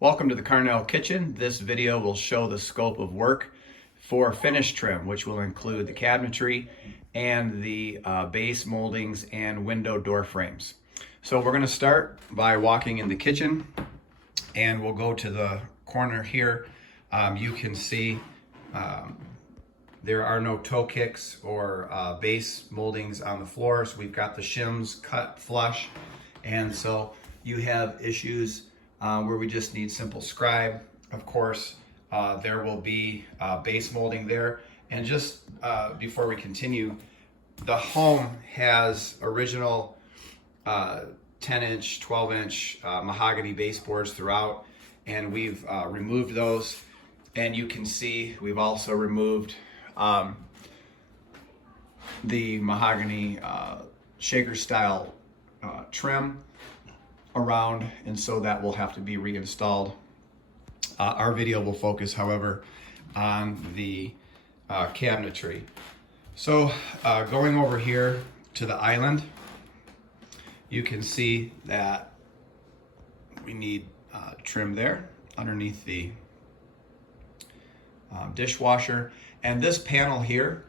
Welcome to the Carnell Kitchen. This video will show the scope of work for finish trim, which will include the cabinetry and the base moldings and window door frames. So we're going to start by walking in the kitchen, and we'll go to the corner here. You can see there are no toe kicks or base moldings on the floor, so we've got the shims cut flush, and so you have issues where we just need simple scribe. Of course, there will be base molding there. And just before we continue, the home has original 10-inch, 12-inch mahogany baseboards throughout, and we've removed those. And you can see we've also removed the mahogany shaker style trim around, and so that will have to be reinstalled. Our video will focus, however, on the cabinetry. So going over here to the island, you can see that we need trim there underneath the dishwasher. And this panel here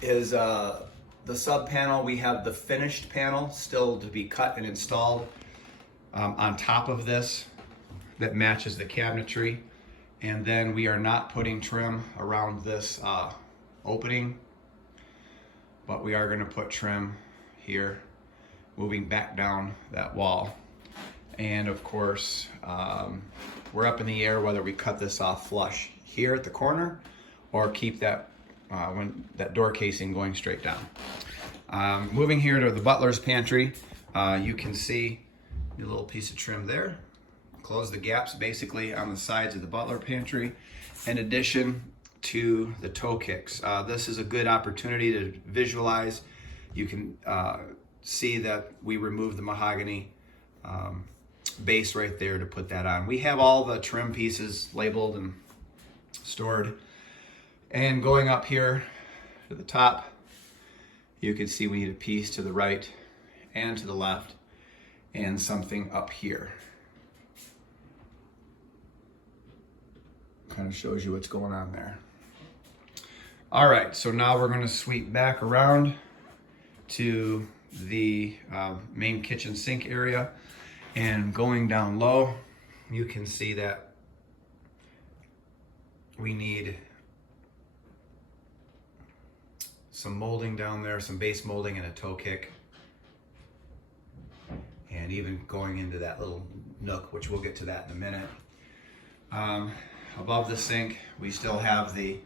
is the sub panel. We have the finished panel still to be cut and installed on top of this that matches the cabinetry. And then we are not putting trim around this opening, but we are going to put trim here, moving back down that wall. And of course, we're up in the air whether we cut this off flush here at the corner or keep that that door casing going straight down. Moving here to the butler's pantry, you can see the little piece of trim there. Close the gaps basically on the sides of the butler pantry, in addition to the toe kicks. This is a good opportunity to visualize. You can see that we removed the mahogany base right there to put that on. We have all the trim pieces labeled and stored. And going up here to the top, you can see we need a piece to the right and to the left, and something up here. Kind of shows you what's going on there. All right, so now we're going to sweep back around to the main kitchen sink area, and going down low, you can see that we need some molding down there, some base molding and a toe kick. And even going into that little nook, which we'll get to that in a minute. Above the sink, we still have the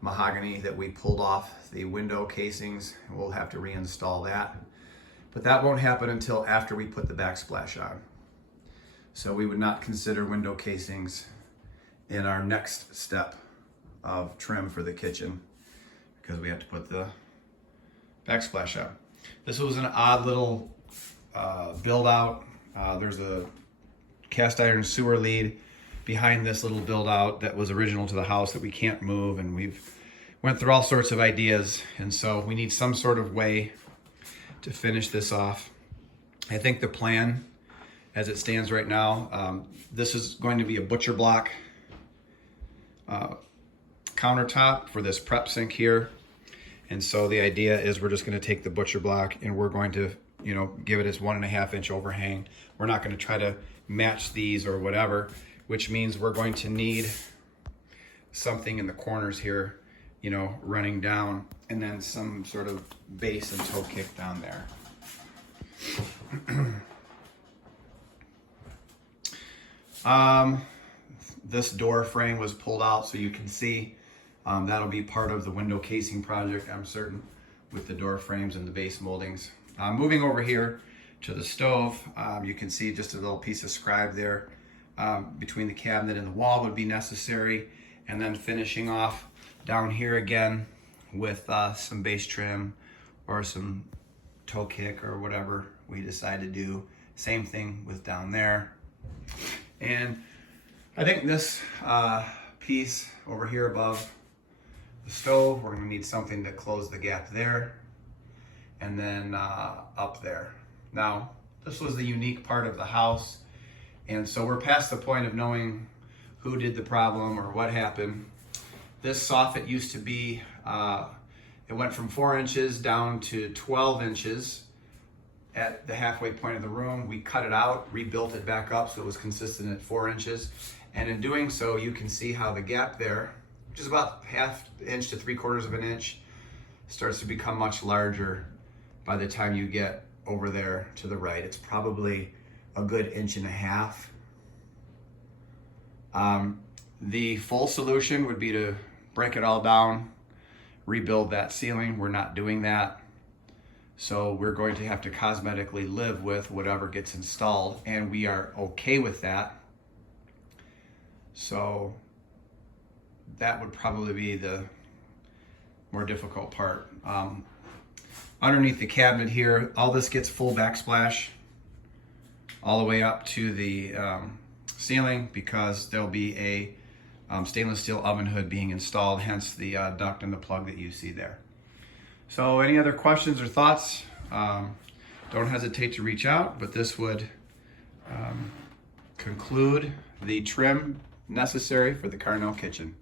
mahogany that we pulled off the window casings. We'll have to reinstall that. But that won't happen until after we put the backsplash on. So we would not consider window casings in our next step of trim for the kitchen, because we have to put the backsplash on. This was an odd little build out. There's a cast iron sewer lead behind this little build out that was original to the house that we can't move, and we've went through all sorts of ideas, and so we need some sort of way to finish this off. I think the plan as it stands right now, this is going to be a butcher block countertop for this prep sink here, and so the idea is we're just going to take the butcher block and we're going to give it its 1.5 inch overhang. We're not going to try to match these or whatever, which means we're going to need something in the corners here, running down, and then some sort of base and toe kick down there. This door frame was pulled out, so you can see that'll be part of the window casing project, I'm certain, with the door frames and the base moldings. Moving over here to the stove, you can see just a little piece of scribe there between the cabinet and the wall would be necessary, and then finishing off down here again with some base trim or some toe kick or whatever we decide to do. Same thing with down there. And I think this piece over here above the stove, we're going to need something to close the gap there, and then up there. Now, this was the unique part of the house And so we're past the point of knowing who did the problem or what happened. This soffit used to be, it went from 4 inches down to 12 inches at the halfway point of the room. We cut it out, rebuilt it back up so it was consistent at 4 inches. And in doing so, you can see how the gap there, which is about 1/2 inch to 3/4 of an inch, starts to become much larger by the time you get over there to the right. It's probably a good 1.5 inches. The full solution would be to break it all down, rebuild that ceiling. We're not doing that. So we're going to have to cosmetically live with whatever gets installed, and we are okay with that. So that would probably be the more difficult part. Underneath the cabinet here, all this gets full backsplash all the way up to the ceiling, because there'll be a stainless steel oven hood being installed, hence the duct and the plug that you see there. So any other questions or thoughts, don't hesitate to reach out, but this would conclude the trim necessary for the Carnell kitchen.